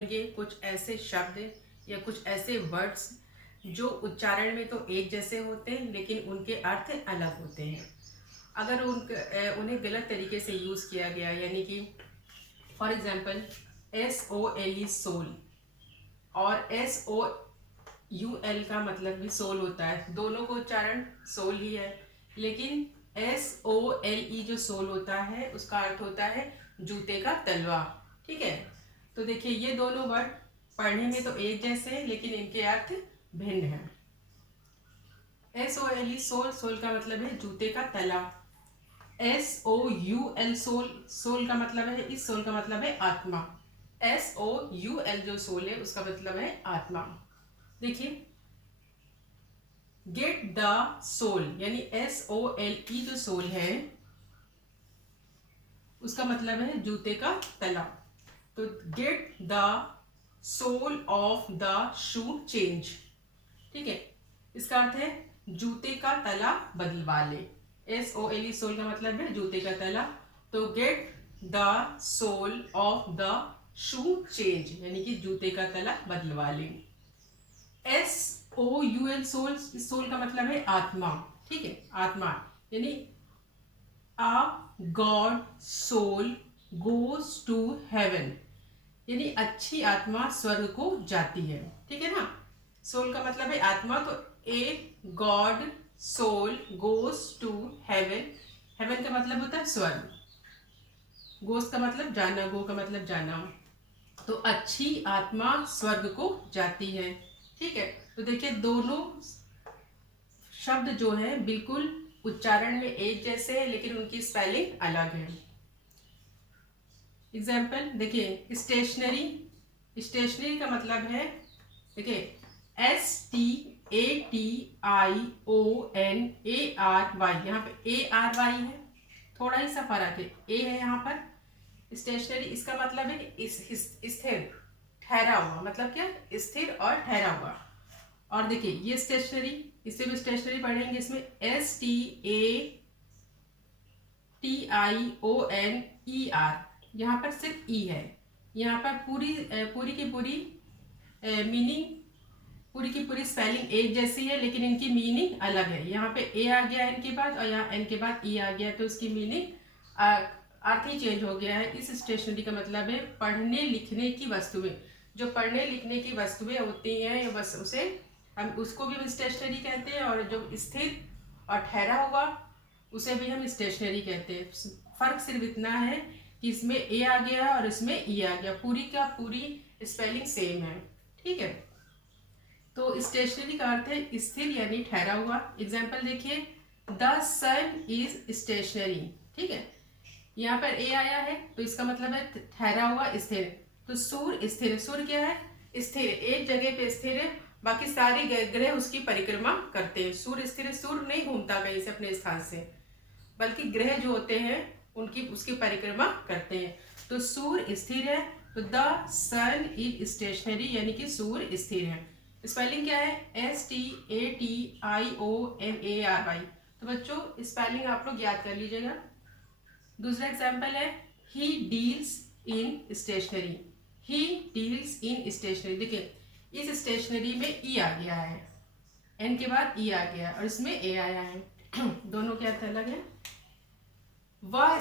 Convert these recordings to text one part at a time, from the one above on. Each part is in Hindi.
ये कुछ ऐसे शब्द या कुछ ऐसे वर्ड्स जो उच्चारण में तो एक जैसे होते हैं लेकिन उनके अर्थ अलग होते हैं। अगर उन्हें गलत तरीके से यूज़ किया गया, यानी कि फॉर एग्जांपल SOLE सोल और SOUL का मतलब भी सोल होता है, दोनों को उच्चारण सोल ही है, लेकिन SOLE जो सोल होता है उसका अर्थ होता है जूते का तलवा। ठीक है, तो देखिए ये दोनों वर्ड पढ़ने में तो एक जैसे हैं लेकिन इनके अर्थ भिन्न हैं। SOLE सोल, सोल का मतलब है जूते का तला। SOUL सोल, सोल का मतलब है, इस सोल का मतलब है आत्मा। SOUL जो सोल है उसका मतलब है आत्मा। देखिए गेट द सोल, यानी SOLE जो सोल है उसका मतलब है जूते का तला। तो get the sole of the shoe change. ठीक है, इसका अर्थ है जूते का तला बदलवा ले। SOLE सोल का मतलब है जूते का तला, तो get the sole of the shoe change, यानी कि जूते का तला बदलवा ले। SOUL सोल, इस सोल का मतलब है आत्मा। ठीक है, आत्मा यानी a good soul goes to heaven, यानी अच्छी आत्मा स्वर्ग को जाती है। ठीक है ना, सोल का मतलब है आत्मा, तो a good soul goes to heaven. Heaven का मतलब होता है स्वर्ग, गोज का मतलब जाना, गो का मतलब जाना, तो अच्छी आत्मा स्वर्ग को जाती है। ठीक है, तो देखिए दोनों शब्द जो है बिल्कुल उच्चारण में एक जैसे हैं लेकिन उनकी स्पेलिंग अलग है। एग्जाम्पल देखिए, स्टेशनरी, स्टेशनरी का मतलब है, देखिए STATIONARY, यहाँ पे ARY है, थोड़ा ही सा फर्क है, ए है यहाँ पर। स्टेशनरी इसका मतलब है स्थिर, ठहरा हुआ, मतलब क्या, स्थिर और ठहरा हुआ। और देखिए ये स्टेशनरी, इसे भी स्टेशनरी पढ़ेंगे, इसमें STATIONER, यहाँ पर सिर्फ ई है, यहाँ पर पूरी पूरी की पूरी मीनिंग, पूरी की पूरी स्पेलिंग एक जैसी है लेकिन इनकी मीनिंग अलग है। यहाँ पे ए आ गया एन के बाद और यहाँ एन के बाद ई आ गया, तो इसकी मीनिंग अर्थ ही चेंज हो गया है। इस स्टेशनरी का मतलब है पढ़ने लिखने की वस्तुएं, जो पढ़ने लिखने की वस्तुएं होती हैं बस उसे हम, उसको भी हम स्टेशनरी कहते हैं, और जो स्थिर और ठहरा हुआ उसे भी हम स्टेशनरी कहते हैं। फर्क सिर्फ इतना है कि इसमें ए आ गया और इसमें ई आ गया, पूरी का पूरी स्पेलिंग सेम है। ठीक है, तो स्टेशनरी का अर्थ है स्थिर यानी ठहरा हुआ। एग्जाम्पल देखिए, द सन इज स्टेशनरी। ठीक है, यहाँ पर ए आया है तो इसका मतलब है ठहरा हुआ, स्थिर। तो सूर्य स्थिर, सूर्य क्या है, स्थिर, एक जगह पे स्थिर है, बाकी सारे ग्रह उसकी परिक्रमा करते हैं। सूर्य स्थिर है, सूर्य नहीं घूमता कहीं से अपने स्थान से, बल्कि ग्रह जो होते हैं उनकी उसकी परिक्रमा करते हैं। तो सूर्य स्थिर है, तो द सन इज स्टेशनरी, यानी कि सूर्य स्थिर है। स्पेलिंग क्या है, STATIONARY। तो बच्चों स्पेलिंग आप लोग याद कर लीजिएगा। दूसरा एग्जाम्पल है, he deals in stationery, he deals in stationery. देखिए इस स्टेशनरी में ई आ गया है, एन के बाद ई आ गया और इसमें ए आया है, दोनों के अर्थ अलग है। वह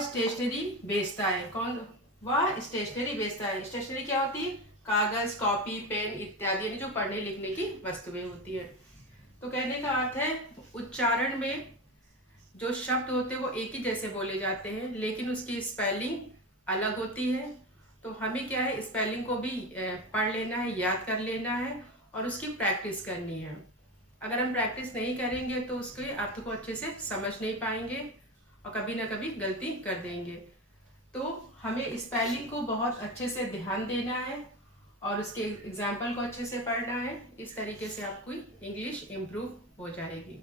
स्टेशनरी बेचता है, कौन, वह स्टेशनरी बेचता है। स्टेशनरी क्या होती है, कागज, कॉपी, पेन इत्यादि, यानी जो पढ़ने लिखने की वस्तुएं होती है। तो कहने का अर्थ है उच्चारण में जो शब्द होते हैं वो एक ही जैसे बोले जाते हैं लेकिन उसकी स्पेलिंग अलग होती है। तो हमें क्या है, स्पेलिंग को भी पढ़ लेना है, याद कर लेना है और उसकी प्रैक्टिस करनी है। अगर हम प्रैक्टिस नहीं करेंगे तो उसके अर्थ को अच्छे से समझ नहीं पाएंगे और कभी ना कभी गलती कर देंगे। तो हमें स्पेलिंग को बहुत अच्छे से ध्यान देना है और उसके एग्जाम्पल को अच्छे से पढ़ना है। इस तरीके से आपकी इंग्लिश इम्प्रूव हो जाएगी।